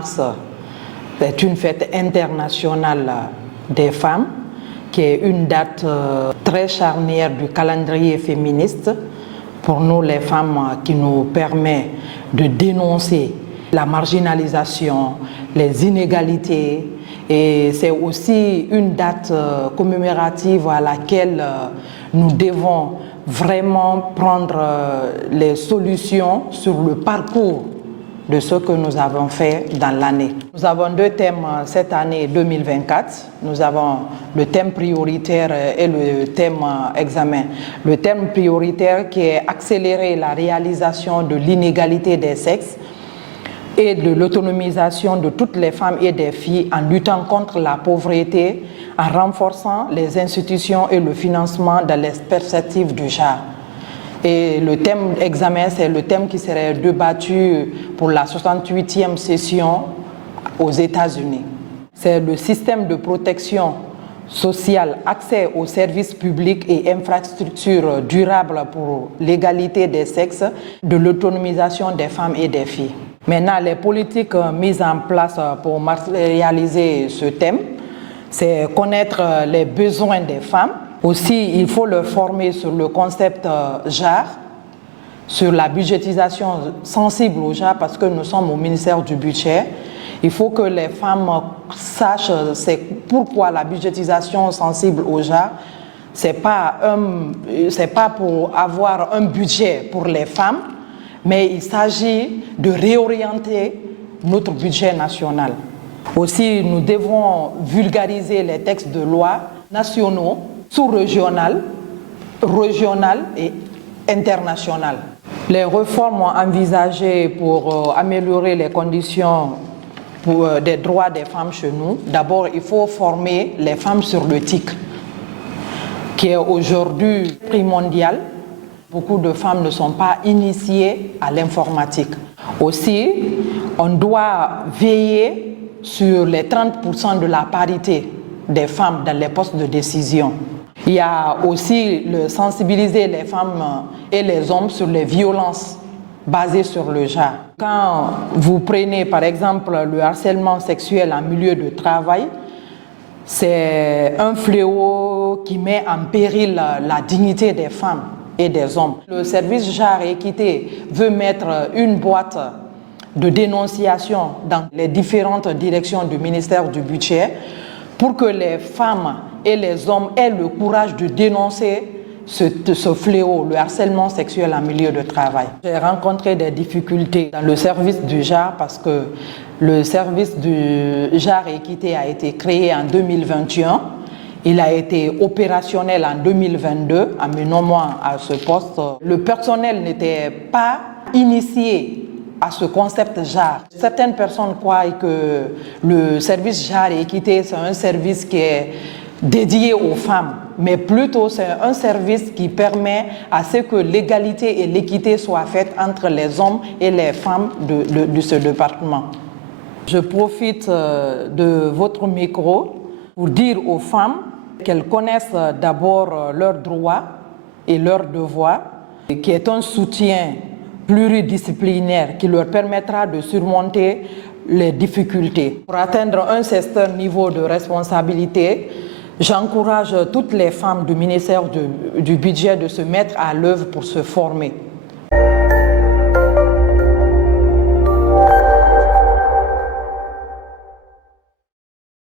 mars est une fête internationale des femmes, qui est une date très charnière du calendrier féministe pour nous les femmes, qui nous permet de dénoncer la marginalisation, les inégalités, et c'est aussi une date commémorative à laquelle nous devons vraiment prendre les solutions sur le parcours de ce que nous avons fait dans l'année. Nous avons deux thèmes cette année 2024. Nous avons le thème prioritaire et le thème examen. Le thème prioritaire qui est accélérer la réalisation de l'inégalité des sexes et de l'autonomisation de toutes les femmes et des filles en luttant contre la pauvreté, en renforçant les institutions et le financement dans les perspectives du genre. Et le thème examen, c'est le thème qui serait débattu pour la 68e session aux États-Unis. C'est le système de protection sociale, accès aux services publics et infrastructures durables pour l'égalité des sexes, de l'autonomisation des femmes et des filles. Maintenant, les politiques mises en place pour matérialiser ce thème, c'est connaître les besoins des femmes. Aussi, il faut leur former sur le concept genre, sur la budgétisation sensible au genre, parce que nous sommes au ministère du budget. Il faut que les femmes sachent pourquoi la budgétisation sensible au genre. C'est pas pour avoir un budget pour les femmes, mais il s'agit de réorienter notre budget national. Aussi, nous devons vulgariser les textes de loi nationaux, sous-régional, régional et international. Les réformes envisagées pour améliorer les conditions des droits des femmes chez nous, d'abord il faut former les femmes sur le TIC, qui est aujourd'hui primordial. Beaucoup de femmes ne sont pas initiées à l'informatique. Aussi, on doit veiller sur les 30% de la parité des femmes dans les postes de décision. Il y a aussi sensibiliser les femmes et les hommes sur les violences basées sur le genre. Quand vous prenez par exemple le harcèlement sexuel en milieu de travail, c'est un fléau qui met en péril la dignité des femmes et des hommes. Le service genre et équité veut mettre une boîte de dénonciation dans les différentes directions du ministère du budget pour que les femmes et les hommes aient le courage de dénoncer ce fléau, le harcèlement sexuel en milieu de travail. J'ai rencontré des difficultés dans le service du genre parce que le service du genre et équité a été créé en 2021. Il a été opérationnel en 2022 en me nommant à ce poste. Le personnel n'était pas initié à ce concept genre. Certaines personnes croient que le service genre et équité, c'est un service qui est dédié aux femmes, mais plutôt c'est un service qui permet à ce que l'égalité et l'équité soient faites entre les hommes et les femmes de ce département. Je profite de votre micro pour dire aux femmes qu'elles connaissent d'abord leurs droits et leurs devoirs, qui est un soutien pluridisciplinaire qui leur permettra de surmonter les difficultés. Pour atteindre un certain niveau de responsabilité, j'encourage toutes les femmes du ministère du budget de se mettre à l'œuvre pour se former.